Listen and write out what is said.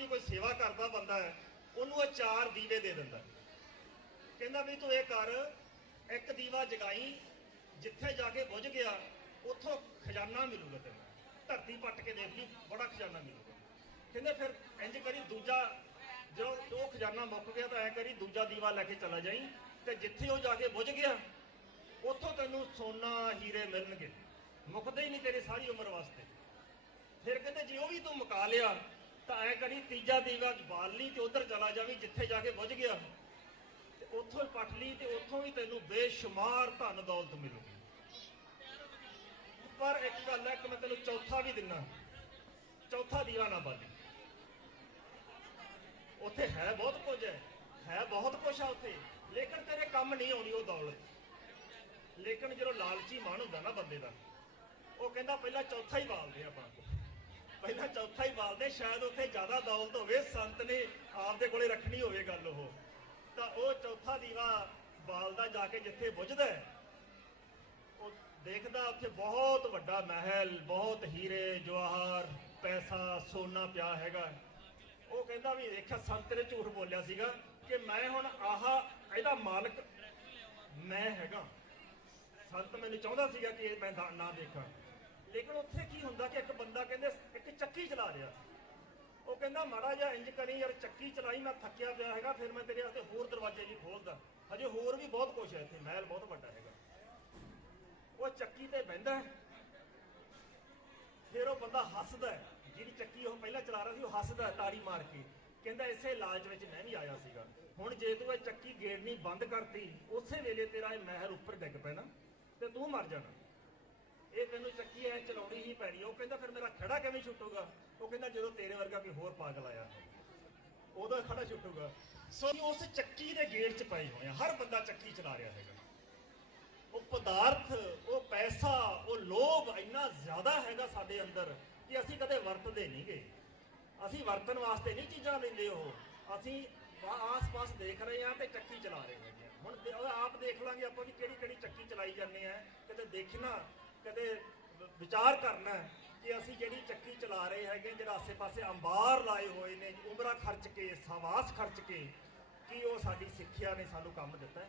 ਦੀ ਕੋਈ ਸੇਵਾ ਕਰਦਾ ਬੰਦਾ ਹੈ, ਉਹਨੂੰ ਉਹ ਚਾਰ ਦੀਵੇ ਦੇ ਦਿੰਦਾ ਕਹਿੰਦਾ ਵੀ ਤੂੰ ਇਹ ਕਰ, ਇੱਕ ਦੀਵਾ ਜਗਾਈ, ਜਿੱਥੇ ਜਾ ਕੇ ਬੁਝ ਗਿਆ, ਉੱਥੋਂ ਖਜ਼ਾਨਾ ਮਿਲੂਗਾ ਤੈਨੂੰ। ਧਰਤੀ ਪੱਟ ਕੇ ਦੇਖ ਲਈ, ਬੜਾ ਖਜ਼ਾਨਾ ਮਿਲੂਗਾ। ਕਹਿੰਦੇ ਫਿਰ ਇੰਜ ਕਰੀ ਦੂਜਾ ਜਦੋਂ ਉਹ ਖਜ਼ਾਨਾ ਮੁੱਕ ਗਿਆ ਤਾਂ ਐ ਕਰੀ ਦੂਜਾ ਦੀਵਾ ਲੈ ਕੇ ਚਲਾ ਜਾਈ, ਤੇ ਜਿੱਥੇ ਉਹ ਜਾ ਕੇ ਬੁੱਝ ਗਿਆ, ਉੱਥੋਂ ਤੈਨੂੰ ਸੋਨਾ, ਹੀਰੇ ਮਿਲਣਗੇ। ਮੁੱਕਦੇ ਹੀ ਨਹੀਂ ਤੇਰੀ ਸਾਰੀ ਉਮਰ ਵਾਸਤੇ। ਫਿਰ ਕਹਿੰਦੇ ਜੇ ਉਹ ਵੀ ਤੂੰ ਮੁਕਾ ਲਿਆ ਤਾਂ ਐ ਕਰੀ ਤੀਜਾ ਦੀਵਾ ਬਾਲ ਲਈ ਤੇ ਉਧਰ ਚਲਾ ਜਾਵੀ, ਜਿੱਥੇ ਜਾ ਕੇ ਬੁਝ ਗਿਆ। ਤੇ ਉੱਥੋਂ ਹੀ ਪੱਟ ਲਈ ਤੇ ਉੱਥੋਂ ਵੀ ਤੈਨੂੰ ਬੇਸ਼ੁਮਾਰ ਧਨ ਦੌਲਤ ਮਿਲੂਗੀ ਪਰ ਇੱਕ ਗੱਲ ਹੈ ਕਿ ਮੈਂ ਤੈਨੂੰ ਚੌਥਾ ਵੀ ਦਿੰਨਾ। ਚੌਥਾ ਦੀਵਾ ਨਾ ਬਾਲੀ। ਉੱਥੇ ਹੈ ਬਹੁਤ ਕੁਝ ਹੈ ਹੈ ਬਹੁਤ ਕੁਝ ਆ ਉੱਥੇ। ਲੇਕਿਨ ਤੇਰੇ ਕੰਮ ਨਹੀਂ ਆਉਣੀ ਉਹ ਦੌਲਤ। ਲੇਕਿਨ ਜਦੋਂ ਲਾਲਚੀ ਮਨ ਹੁੰਦਾ ਨਾ ਬੰਦੇ ਦਾ, ਉਹ ਕਹਿੰਦਾ ਪਹਿਲਾਂ ਚੌਥਾ ਹੀ ਬਾਲਦੇ ਆਪਾਂ। ਪਹਿਲਾਂ ਚੌਥਾ ਹੀ ਬਾਲਦੇ, ਸ਼ਾਇਦ ਉੱਥੇ ਜ਼ਿਆਦਾ ਦੌਲਤ ਹੋਵੇ, ਸੰਤ ਨੇ ਆਪਦੇ ਕੋਲੇ ਰੱਖਣੀ ਹੋਵੇ ਗੱਲ ਉਹ। ਤਾਂ ਉਹ ਚੌਥਾ ਦੀਵਾ ਬਾਲਦਾ ਜਾ ਕੇ ਜਿੱਥੇ ਬੁੱਝਦਾ ਉਹ ਦੇਖਦਾ ਉੱਥੇ ਬਹੁਤ ਵੱਡਾ ਮਹਿਲ, ਬਹੁਤ ਹੀਰੇ, ਜਵਾਹਰ, ਪੈਸਾ, ਸੋਨਾ ਪਿਆ ਹੈਗਾ। ਉਹ ਕਹਿੰਦਾ ਵੀ ਦੇਖਿਆ, ਸੰਤ ਨੇ ਝੂਠ ਬੋਲਿਆ ਸੀਗਾ ਕਿ ਮੈਂ ਹੁਣ ਆਹਾ, ਇਹਦਾ ਮਾਲਕ ਮੈਂ ਹੈਗਾ। ਸੰਤ ਮੈਨੂੰ ਚਾਹੁੰਦਾ ਸੀਗਾ ਕਿ ਇਹ ਮੈਂ ਨਾ ਦੇਖਾਂ। ਲੇਕਿਨ ਉੱਥੇ ਕੀ ਹੁੰਦਾ ਕਿ ਇੱਕ ਬੰਦਾ ਕਹਿੰਦੇ ਚੱਕੀ ਚਲਾ ਰਿਹਾ ਉਹ ਕਹਿੰਦਾ, ਮਾੜਾ ਜਿਹਾ ਇੰਜ ਕਰੀ, ਯਾਰ ਚੱਕੀ ਚਲਾਈ, ਮੈਂ ਥੱਕਿਆ ਪਿਆ ਹੈਗਾ, ਫਿਰ ਮੈਂ ਤੇਰੇ ਵਾਸਤੇ ਹੋਰ ਦਰਵਾਜ਼ੇ ਜੀ ਖੋਲਦਾ। ਹਜੇ ਹੋਰ ਵੀ ਬਹੁਤ ਕੁਝ ਹੈ ਇੱਥੇ, ਮਹਿਲ ਬਹੁਤ ਵੱਡਾ ਹੈਗਾ। ਉਹ ਚੱਕੀ ਤੇ ਬਹਿੰਦਾ ਫਿਰ ਉਹ ਬੰਦਾ ਹੱਸਦਾ ਜਿਹੜੀ ਚੱਕੀ ਉਹ ਪਹਿਲਾਂ ਚਲਾ ਰਿਹਾ ਸੀ, ਉਹ ਹੱਸਦਾ ਤਾੜੀ ਮਾਰ ਕੇ। ਕਹਿੰਦਾ, ਇਸੇ ਲਾਲਚ ਵਿੱਚ ਮੈਂ ਵੀ ਆਇਆ ਸੀਗਾ। ਹੁਣ ਜੇ ਤੂੰ ਇਹ ਚੱਕੀ ਗੇੜਨੀ ਬੰਦ ਕਰਤੀ, ਉਸੇ ਵੇਲੇ ਤੇਰਾ ਇਹ ਮਹਿਲ ਉੱਪਰ ਡਿੱਗ ਪੈਣਾ ਤੇ ਤੂੰ ਮਰ ਜਾਣਾ। ਇਹ ਤੈਨੂੰ ਚੱਕੀ ਐ ਚਲਾਉਣੀ ਹੀ ਪੈਣੀ, ਉਹ ਕਹਿੰਦਾ ਫਿਰ ਮੇਰਾ ਖੜਾ ਕਿਵੇਂ ਛੁੱਟੂਗਾ? ਉਹ ਕਹਿੰਦਾ ਜਦੋਂ ਤੇਰੇ ਵਰਗਾ ਕੋਈ ਹੋਰ ਪਾਗਲ ਆਇਆ, ਉਹਦਾ ਖੜਾ ਛੁੱਟੂਗਾ। ਸੋ ਉਸ ਚੱਕੀ ਦੇ ਗੇੜ 'ਚ ਪਏ ਹੋਏ ਆ ਹਰ ਬੰਦਾ ਚੱਕੀ ਚਲਾ ਰਿਹਾ ਹੈਗਾ। ਉਹ ਪਦਾਰਥ, ਉਹ ਪੈਸਾ, ਉਹ ਲੋਭ ਇੰਨਾ ਜ਼ਿਆਦਾ ਹੈਗਾ ਸਾਡੇ ਅੰਦਰ ਕਿ ਅਸੀਂ ਕਦੇ ਵਰਤਦੇ ਨਹੀਂ ਗਏ ਅਸੀਂ ਵਰਤਣ ਵਾਸਤੇ ਨਹੀਂ ਚੀਜ਼ਾਂ ਲੈਂਦੇ ਉਹ। ਅਸੀਂ ਆਸ-ਪਾਸ ਦੇਖ ਰਹੇ ਹਾਂ ਤੇ ਚੱਕੀ ਚਲਾ ਰਹੇ ਹੈਗੇ ਹੁਣ ਆਪ ਦੇਖ ਲਾਂਗੇ ਆਪਾਂ ਵੀ ਕਿਹੜੀ ਕਿਹੜੀ ਚੱਕੀ ਚਲਾਈ ਜਾਂਦੇ ਆ। ਕਿਤੇ ਦੇਖਣਾ ਕਦੇ ਵਿਚਾਰ ਕਰਨਾ ਕਿ ਅਸੀਂ ਜਿਹੜੀ ਚੱਕੀ ਚਲਾ ਰਹੇ ਹੈਗੇ, ਜਿਹੜਾ ਆਸੇ-ਪਾਸੇ ਅੰਬਾਰ ਲਾਏ ਹੋਏ ਨੇ, ਉਮਰਾ ਖਰਚ ਕੇ, ਸਵਾਸ ਖਰਚ ਕੇ, ਕੀ ਉਹ ਸਾਡੀ ਸਿੱਖਿਆ ਨੇ ਸਾਨੂੰ ਕੰਮ ਦਿੱਤਾ ਹੈ?